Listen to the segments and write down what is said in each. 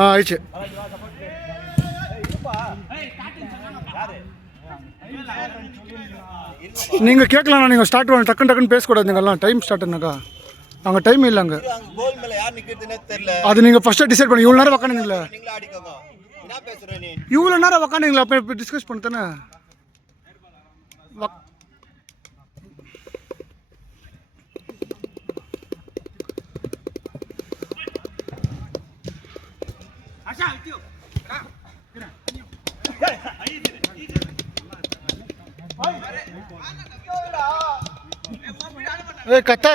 ஆயிடுச்சு. நீங்கள் கேட்கலாம், நீங்கள் ஸ்டார்ட் பண்ண டக்குன்னு பேசக்கூடாது. நீங்கள்லாம் டைம் ஸ்டார்ட்னாக்கா அங்கே டைம் இல்லைங்க. அது நீங்கள் ஃபஸ்ட்டாக டிசைட் பண்ணி இவ்வளோ நேரம் உக்காந்துங்களா, இவ்வளோ நேரம் உக்காந்துங்களா, அப்போ இப்போ டிஸ்கஸ் பண்ண தானே. கத்தா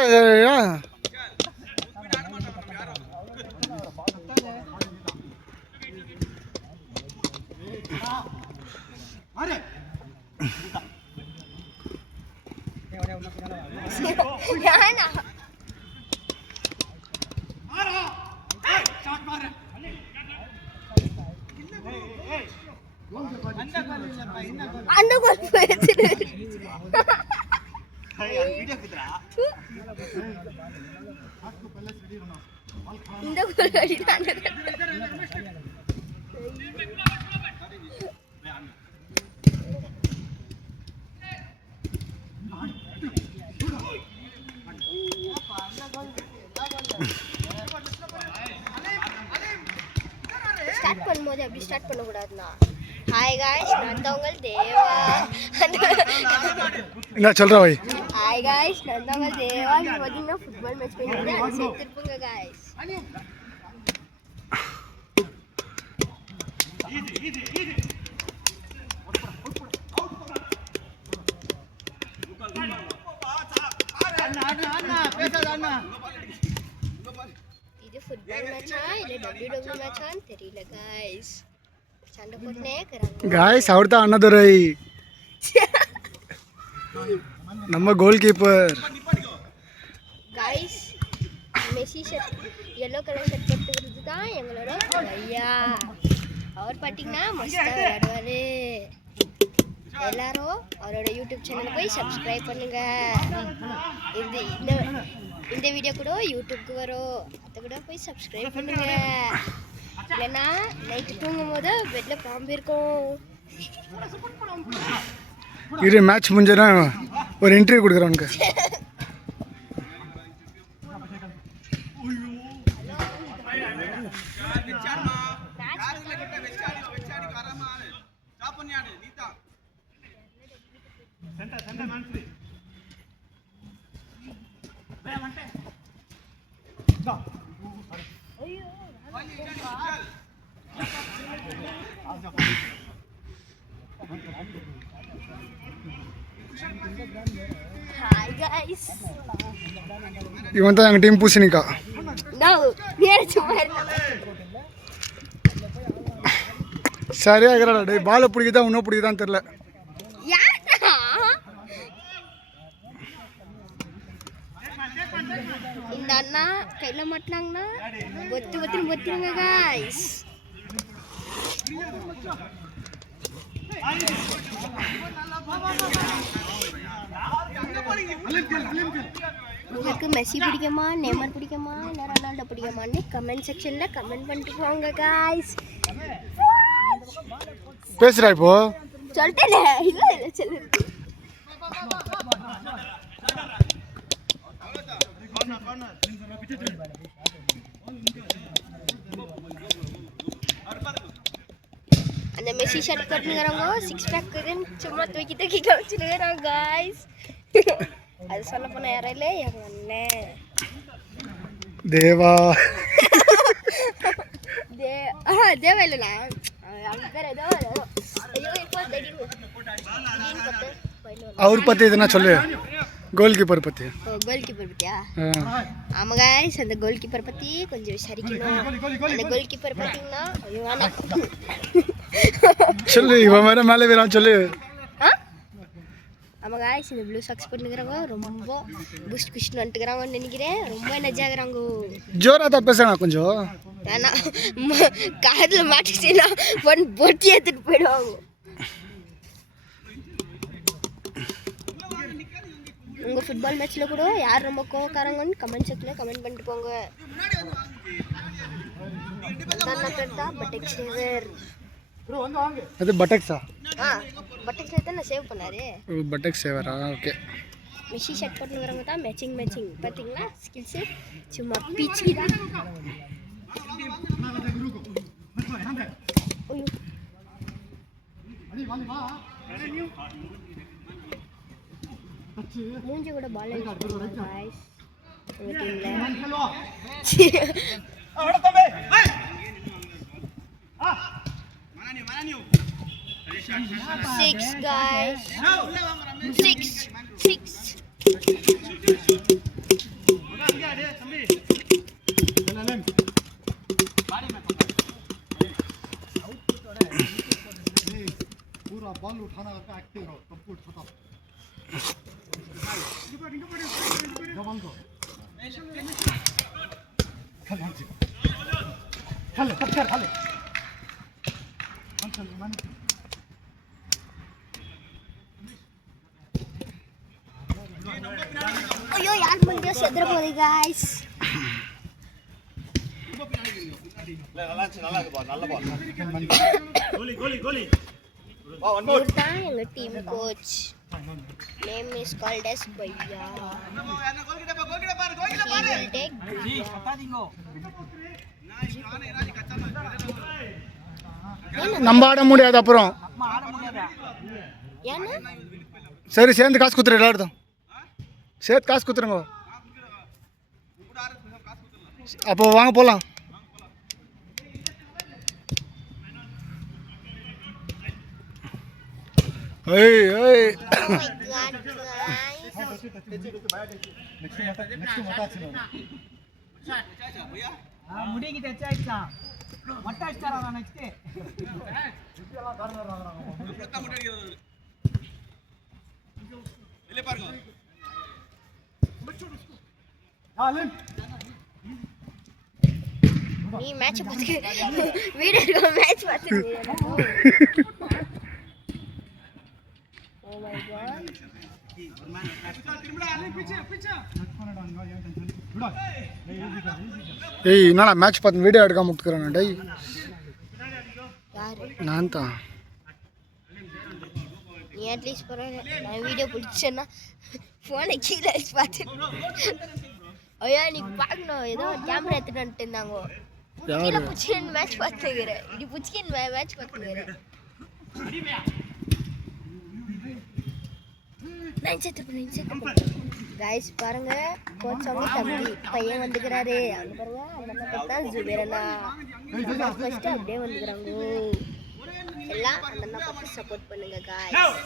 ஸ்டார்ட் பண்ணும்போது அப்படி ஸ்டார்ட் பண்ணக்கூடாதுண்ணா. ஹாய் காய்ஸ், நான் தான் உங்கள் தேவா. என்ன சொல்கிறா வை? ஹாய் காய்ஸ், நான் தான் உங்கள் தேவா. இப்போ பார்த்தீங்கன்னா ஃபுட்பால் மேட்ச் பண்ணிட்டு அது சேர்த்துருப்போங்க காய்ஸ். இது ஃபுட்பால் மேட்சா இல்லை WWE மேட்சான்னு தெரியல காய்ஸ். சண்டை போட்டுனே இருக்கிறாங்க காய்ஸ். அவர் தான் அண்ணதுரை, நம்ம goal keeper guys. Messi shirt yellow colour shirt போட்டுக்கிறது தான் எங்களோட ஐயா. அவர் பார்த்தீங்கன்னா மஸ்தாக விளையாடுவார். எல்லாரும் அவரோட யூடியூப் சேனல் போய் சப்ஸ்கிரைப் பண்ணுங்க. இந்த வீடியோ கூட யூடியூப்க்கு வரும், அதை கூட போய் சப்ஸ்கிரைப் பண்ணுங்க. இல்லைன்னா நைட்டு தூங்கும் போது பெட்டில் பாம்பு இருக்கும். இது மேட்ச் முடிஞ்சா ஒரு இன்டர்வியூ கொடுக்குறவனுக்கு. Hi guys. இவன் தான் எங்கள் டீம் பூசணிக்கா. சரியா இருக்கிறாடா. டே பாலை பிடிக்குதா இன்னும் பிடிக்குதான்னு தெரில. இந்த அண்ணா கையில் மாட்டினாங்கன்னா ஒத்துருங்க காய்ஸ். உங்களுக்கு மெஸ்ஸி பிடிக்குமா, நேமர் பிடிக்குமா, இல்லை ரொனால்டோ பிடிக்குமான்னு கமெண்ட் செக்ஷனில் கமெண்ட் பண்ணிட்டு போங்க காய்ஸ். பேசுகிறா இப்போ சொல்லிட்டேனே. இல்லை சொல்லு. அந்த மெஸ்ஸி ஷர்ட் போட்டுங்கிறவங்க 6 பேக் சும்மா தூக்கி கழிச்சுருக்கிறாங்க காய்ஸ். அது சொல்ல போன யாரையில எங்க அண்ணன் தேவா. தேவா இல்லைண்ணா, அவங்க பேர் ஏதோ. அவர் பற்றி எதுனா சொல்லு. கோல் கீப்பர் பற்றி. கோல் கீப்பர் பற்றியா? ஆமாம் காய்ஸ், அந்த கோல் கீப்பர் பற்றி கொஞ்சம் விசாரிக்கணும். அந்த கோல் கீப்பர் பார்த்தீங்கன்னா சொல்லு. இவன் வேற மேலே வேறான் சொல்லு. ஆமாம் காய்ஸ், இந்த ப்ளூ சாக்ஸ் போட்டுக்கிறாங்க ரொம்ப புஷ் குஷ்னு வந்துட்டுக்கிறாங்கன்னு நினைக்கிறேன். ரொம்ப நெஜாகிறாங்க. ஜோராக தான் பேசுகிறாங்க கொஞ்சம். ஏன்னா காதில் மாட்டிச்சுன்னா பொட்டி எடுத்துட்டு போயிடுவாங்க. உங்கள் ஃபுட்பால் மேட்ச்சில் கூட யார் ரொம்ப கோவக்காரங்கன்னு கமெண்ட் செக்ஷனில் கமெண்ட் பண்ணிட்டு போங்க. ಅದನ್ನ ಕಟ್ತಾ ಬಟೆಕ್ ಸೇವರ್ அது பட்டெக்ஸா பட்டெக் சேவ் தானே சேவ் பண்ணாரு பட்டெக்ஸ் சேவரா ஓகே மெஷி ஷர்ட் போட்டுக்கிறவங்க தான் மேட்சிங் பார்த்தீங்களா ஸ்கில்ஸு சும்மா பீச்சி தான் மூஞ்சி கூட பால் காய்ஸ் உங்கள் டீமில் Six guys. Six. पूरा बॉल उठाना करके एक्टिव रहो सबको उठाता जवान को चल चल चल ಅಯ್ಯೋ ಯಾರು ಬಂದಿರೋ ಸೆದ್ರಬೋದು ಗಾಯ್ಸ್ இதுதான் எங்க team coach name is called S பையா நம்ம ஆட முடியாது அப்புறம் ஏன்னா சரி சேர்ந்து காசு குத்துரு எல்லாரும் சேர்த்து காசு குத்துருங்க அப்போ வாங்க போகலாம் ஏய் ஏய் முடிக்கு తెచ్చాయిట్లా మట్ట ఇస్తారా నెక్స్ట్ நீ மேட்ச் பார்த்து வீடியோ மேட்ச் பார்த்து ஓ மை காட் ஏய் என்னடா மேட்ச் பார்த்து வீடியோ எடுக்காம விட்டுக்கிறேன் டேய் யாரு நான் தான் நீ அட்லீஸ்ட் பரவாயில்ல நான் வீடியோ பிடிச்சேன்னா ஃபோனை கீழே வச்சு பார்த்து ஐயா நீ பார்க்கணும் ஏதோ கேமரா எடுத்துட்டு வந்துட்டு இருந்தாங்க கீழே பிடிச்சின்னு மேட்ச் பார்த்துக்கிறேன் இப்படி பிடிச்சின்னு மேட்ச் பார்த்துக்கிறேன் கைஸ் பாருங்க கோச் அவங்க தம்பி பையன் வந்துக்கிறாரு அவங்க பாருங்க அந்த பார்த்தா ஜுபேரனா ஃபர்ஸ்ட் அப்படியே வந்துக்கிறாங்க எல்லாம் அந்த பார்த்து சப்போர்ட் பண்ணுங்க கைஸ்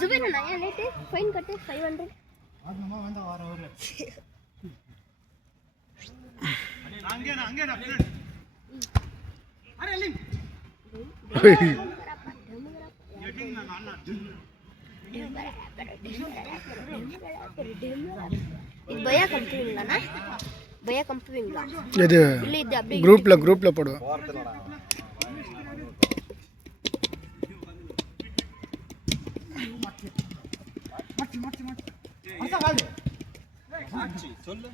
ஜுபேரனா ஏன் லேட்டு ஃபைன் கட்டு 500 நம்ம வந்தா வர வர அங்கேடா அரே லிம் பையா கம்புவீங்களாண்ணா பையா கம்புவீங்களா இது இல்லை இது அப்படியே குரூப்பில் போடுவேன் சொல்லு